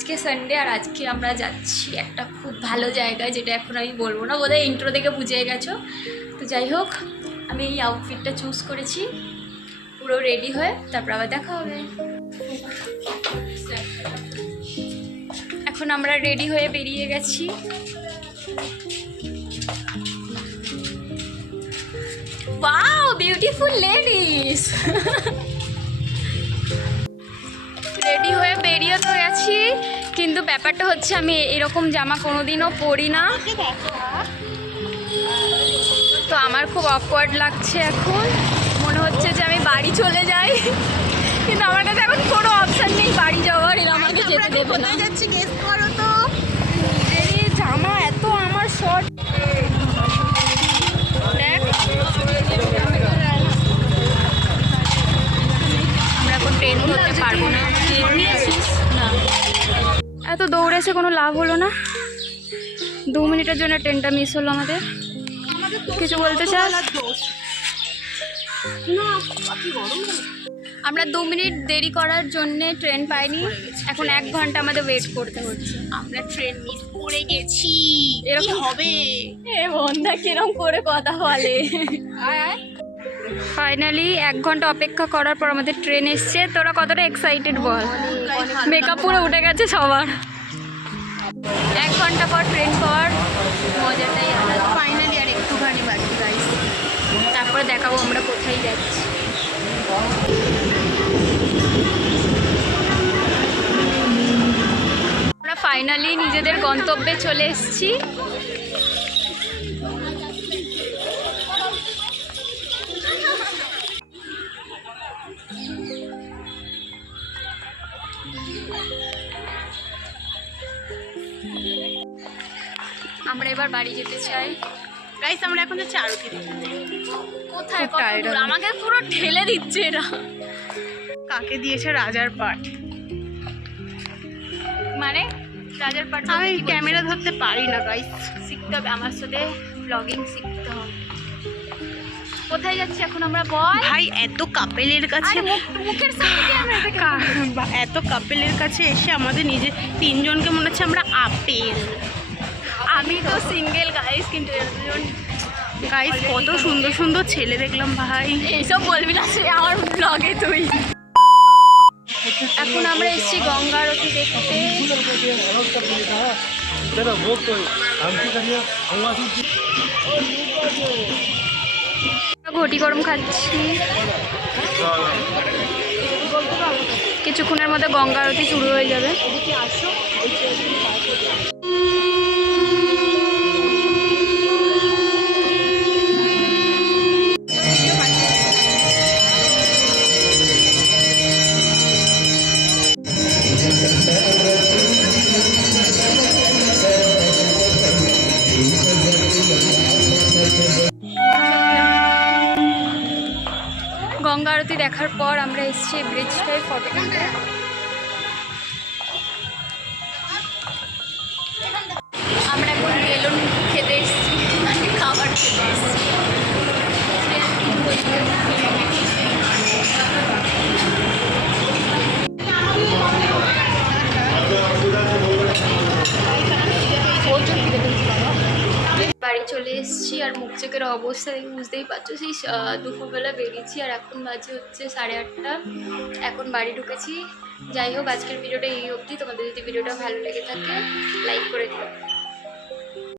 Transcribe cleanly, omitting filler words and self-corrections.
আজকে সানডে আর আজকে আমরা যাচ্ছি একটা খুব ভালো জায়গায়, যেটা এখন আমি বলবো না, বোধহয় ইন্ট্রো দেখে বুঝে গেছো। তো যাই হোক, আমি এই আউটফিটটা চুজ করেছি, পুরো রেডি হয়ে তারপর আবার দেখা হবে। এখন আমরা রেডি হয়ে বেরিয়ে গেছি। Wow, beautiful ladies. রেডি হয়ে বেরিয়ে তো গেছি, কিন্তু ব্যাপারটা হচ্ছে আমি এরকম জামা কোনোদিনও পরি না, তো আমার খুব অকওয়ার্ড লাগছে। এখন মনে হচ্ছে যে আমি বাড়ি চলে যাই, কিন্তু আমার কাছে এখন কোনো অপশান নেই বাড়ি যাওয়ার, এরা আমাকে যেতে দেবে না। যাচ্ছি গেস করো তো। নিজেরই জামা এত আমার শর্ট, আমরা এখন ট্রেন ধরতে পারবো না। না, এত দৌড়েছে কোনো লাভ হলো না, 2 মিনিটের জন্য ট্রেনটা মিস হলো আমাদের। কিছু বলতে চাস? আমরা 2 মিনিট দেরি করার জন্যে ট্রেন পাইনি, এখন 1 ঘন্টা আমাদের ওয়েট করতে হচ্ছে। আমরা ট্রেন মিস করে গেছি, এরকম হবে? এ বন্ধা কিরম করে কথা বলে। ফাইনালি 1 ঘন্টা অপেক্ষা করার পর আমাদের ট্রেন এসছে। তোরা কতটা এক্সাইটেড বল? মেকআপ পুরো উঠে গেছে সবার। 1 ঘন্টা পর ট্রেন পাওয়ার মজাটাই আলাদা। ফাইনালি আর একটুখানি বাকি গাইস, তারপরে দেখাবো আমরা কোথায় যাচ্ছি। আমরা ফাইনালি নিজেদের গন্তব্যে চলে এসেছি। আমরা এবার বাড়ি যেতে চাই। গাইস আমরা এখন যাচ্ছি আরতি দেখতে। কোথায়? কত দূর? আমাকে পুরো ঠেলে দিচ্ছে এরা। কাকে দিয়েছে রাজার পাট? মানে রাজার পাট? আমি ক্যামেরা ধরতে পারি না গাইস, শিখতে হবে, আমার সাথে ব্লগিং শিখতে হবে। কোথায় যাচ্ছি এখন আমরা বল? ভাই এত কাপেলের কাছে, মুখের সামনে ক্যামেরা, এত কাপেলের কাছে এসে আমাদের নিজে 3 জনকে মনে হচ্ছে আমরা আপেল। আমি তো সিঙ্গেল গাইস, কিন্তু গাইস কত সুন্দর সুন্দর ছেলে দেখলাম ভাই। এইসব বলবি না সে আমার ব্লগে তুই। এখন আমরা এসেছি গঙ্গা আরতি দেখতে। ঘটি গরম খাচ্ছি, কিছুক্ষণের মধ্যে গঙ্গা আরতি শুরু হয়ে যাবে। গঙ্গা আরতি দেখার পর আমরা এসেছি ব্রিজটায় ফটো তুলতে। আমরা এখন বেলুন খেতে এসেছি, মানে খাবার খেতে এসেছি। বাড়ি চলে এসেছি, আর মুখ চোখের অবস্থা দেখে বুঝতেই পারছো, সেই দুপুরবেলা বেরিয়েছি আর এখন বাজে হচ্ছে 8:30। এখন বাড়ি ঢুকেছি। যাই হোক, আজকের ভিডিওটা এই অবধি। তোমাদের যদি ভিডিওটা ভালো লেগে থাকে লাইক করে দিও।